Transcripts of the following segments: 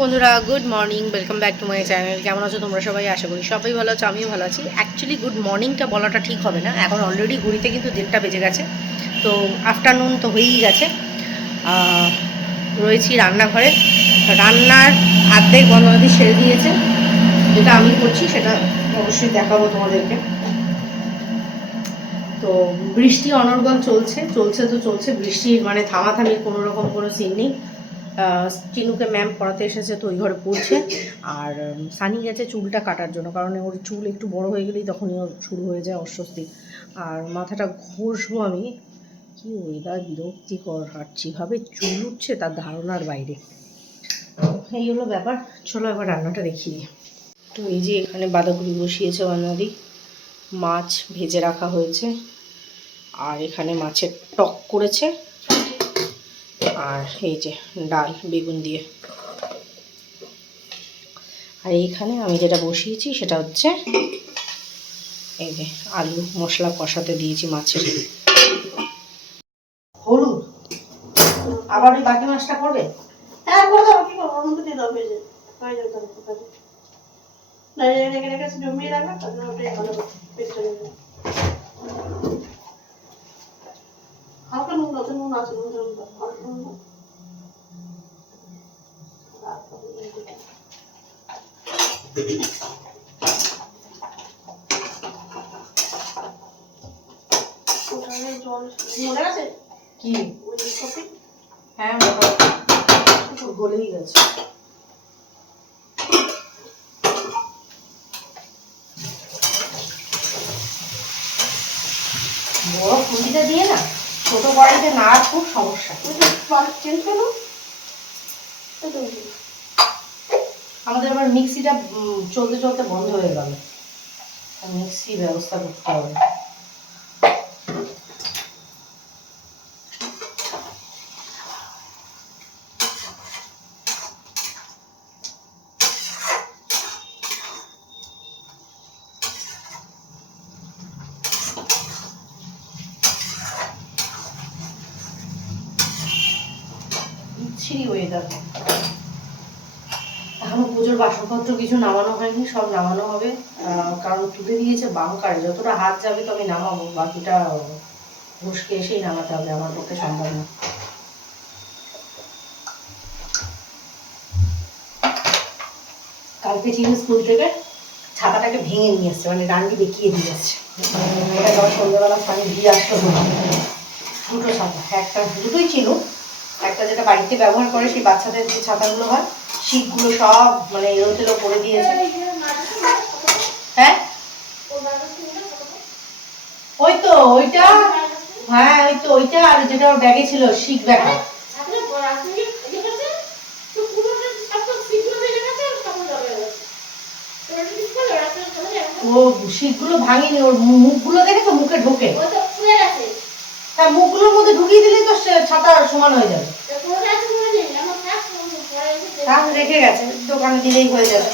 বন্ধুরা good morning welcome back to my channel কেমন আছো তোমরা সবাই? আশা করি সবাই ভালো আছো, আমিও ভালো আছি। অ্যাকচুয়ালি গুড মর্নিংটা বলাটা ঠিক হবে না। এখন অলরেডি ঘুরিতে কিন্তু দেড়টা বেজে গেছে। তো আফটারনুন তো হয়েই গেছে। রয়েছি রান্নাঘরে। রান্নার অর্ধেক বন্ধবাদি সেরে দিয়েছে। যেটা আমি করছি, সেটা অবশ্যই দেখাবো তোমাদেরকে। তো বৃষ্টি অনর্গল চলছে চলছে তো চলছে। বৃষ্টির মানে থামাথামির কোনো রকম কোনো সিন নেই। চিনুকে ম্যাম পড়াতে এসেছে তো ওই ঘরে পড়ছে। আর সানি গেছে চুলটা কাটার জন্য, কারণ ওর চুল একটু বড় হয়ে গেলেই তখনই ওর শুরু হয়ে যায় অস্বস্তি। আর মাথাটা ঘষবো আমি। কি ওয়েদার বিরক্তিকর আর যেভাবে চুল উঠছে তার ধারণার বাইরে। এই হলো ব্যাপার। চলো এবার রান্নাটা দেখিয়ে দিই। তো এই যে এখানে বাঁধাকপি বসিয়েছে বানাদি মাছ ভেজে রাখা হয়েছে। আর এখানে মাছের টক করেছে। আর এই যে ডাল বেগুন দিয়ে। আর এইখানে আমি যেটা বসিয়েছি সেটা হচ্ছে এই যে আলু মশলা কষাতে দিয়েছি মাছের। হলুদ? আবার ওই বাকি মাছটা করবে? হ্যাঁ করে কি করব? আমাকে দিয়ে দাও ভেজে হয়ে যাবে তাহলে না রেখে রেখে জমিয়ে রাখবে তাহলে ওটাই ভালো পেটটা নেবে হালকা নুন তো নুন আছে নুন হালকা নুন মনে আছে কি হ্যাঁ গলেই গেছে বড় খুঁটিটা দিয়ে না ছোট কড়াইতে না, খুব সমস্যা। আমাদের আবার মিক্সিটা চলতে চলতে বন্ধ হয়ে গেল। মিক্সি ব্যবস্থা করতে হবে। বিচ্ছিরি ওয়েদার এখনও পুজোর বাসনপত্র কিছু নামানো হয়নি, সব নামানো হবে। কারণ তুলে দিয়েছে বাংকারে যতটা হাত যাবে তো আমি নামাবো, বাকিটা ঘুষকে এসেই নামাতে হবে আমার পক্ষে সম্ভব না। কালকে চিনি স্কুল থেকে ছাতাটাকে ভেঙে নিয়ে এসছে মানে ডান্ডি দেখিয়ে দিয়ে এসছে। এটা যখন সন্ধ্যাবেলা পানি দিয়ে আসলো দুটো ছাতা, একটা দুটোই চিনু একটা যেটা বাড়িতে ব্যবহার করে সেই বাচ্চাদের যে ছাতাগুলো হয় শীতগুলো সব মানে এলো তেলো করে দিয়েছে। হ্যাঁ? ওই তো ওইটা হ্যাঁ ওই তো ওইটা আর যেটা ওর ব্যাগে ছিল শিখ ব্যাগটা ও শিখগুলো ভাঙেনি ওর মুখগুলো দেখেছ? মুখে ঢোকে। হ্যাঁ মুখগুলোর মধ্যে ঢুকিয়ে দিলেই তো ছাতা সমান হয়ে যাবে। রেখে গেছে দোকানে দিলেই হয়ে যাবে।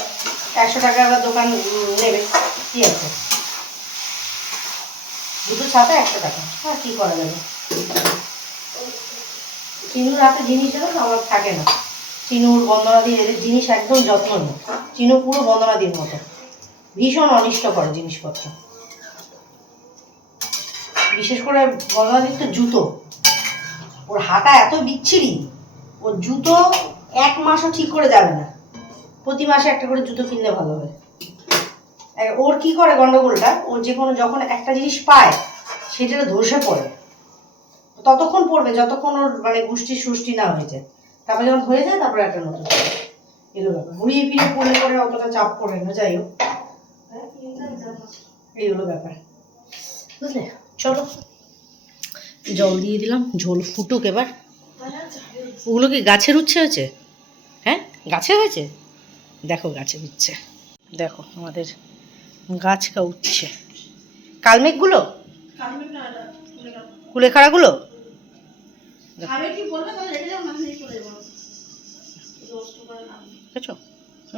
একশো টাকা আবার দোকান নেবে কি আছে? দুটো ছাতা একশো টাকা হ্যাঁ কি করা যাবে? চিনুর হাতে জিনিস এলো না আমার থাকে না। চিনুর বন্দনাদি এদের জিনিস একদম যত্ন নেই। চিনু পুরো বন্দনাদির মতো। ভীষণ অনিষ্ট করে জিনিসপত্র। বিশেষ করে বন্দনাদির তো জুতো। ওর হাঁটা এত বিচ্ছিরি, ওর জুতো এক মাসও ঠিক করে যাবে না। প্রতি মাসে একটা করে জুতো কিনলে ভালো হবে। ওর কি করে গন্ডগোলটা? ও যে কোনো যখন একটা জিনিস পায় সেটা ধসে পড়ে। ততক্ষণ পড়বে, যতক্ষণ ওর মানে গুষ্টি সুষ্টি না হয়ে যায়। তারপরে যখন হয়ে যায়, তারপরে একটা নতুন এলো ব্যাপার। ঘুরিয়ে ফিরিয়ে পড়লে পরে অতটা চাপ পড়ে না, যাই হোক। এই হলো ব্যাপার। বুঝলে? চলো। জল দিয়ে দিলাম, ঝোল ফুটুক এবার। ওগুলো কি গাছের উচ্ছে হয়েছে? হ্যাঁ গাছে হয়েছে? দেখো গাছে উচ্ছে। দেখো আমাদের গাছ কা উচ্ছে। কালমেঘগুলো? কুলেখাড়াগুলো?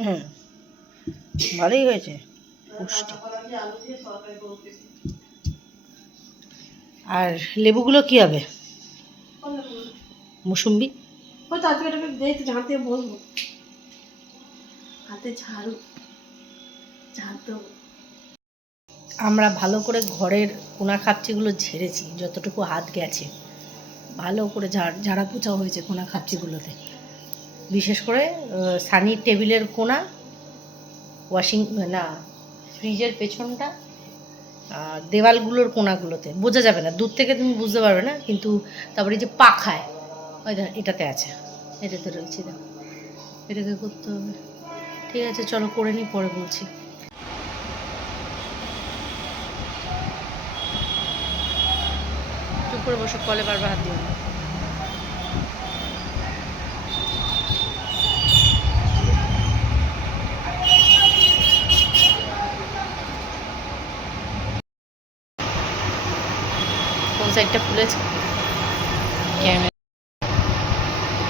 হ্যাঁ ভালোই হয়েছে। পুষ্টি কলা দিয়ে আলু দিয়ে তরকারি করব আর লেবুগুলো কি হবে? মুসুম্বি? হাতে ঝাড়ু। আমরা ভালো করে ঘরের কোনা খাপচিগুলো ঝেড়েছি যতটুকু হাত গেছে। ভালো করে ঝাড় ঝাড়া পোছা হয়েছে কোনা খাপচিগুলোতে। বিশেষ করে সানির টেবিলের কোনা ওয়াশিং না ফ্রিজের পেছনটা দেওয়ালগুলোর কোনাগুলোতে। বোঝা যাবে না, দূর থেকে তুমি বুঝতে পারবে না, কিন্তু তারপরে যে পাখায়, ওই এটাতে আছে। এটাতে রয়েছে, দেখো। এটাকে করতে হবে। ঠিক আছে, চলো করে নিই, পরে বলছি। চুপ করে বসে, কলে বারবার হাত দিও না। সাইডটা ফুলেছে? ক্যামেরা।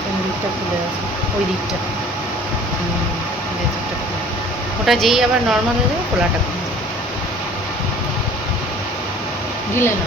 কোন আছে? ওই দিকটা। ওটা যেই আবার নর্মাল হয়ে যাবে, খোলাটা খুলে দিলে না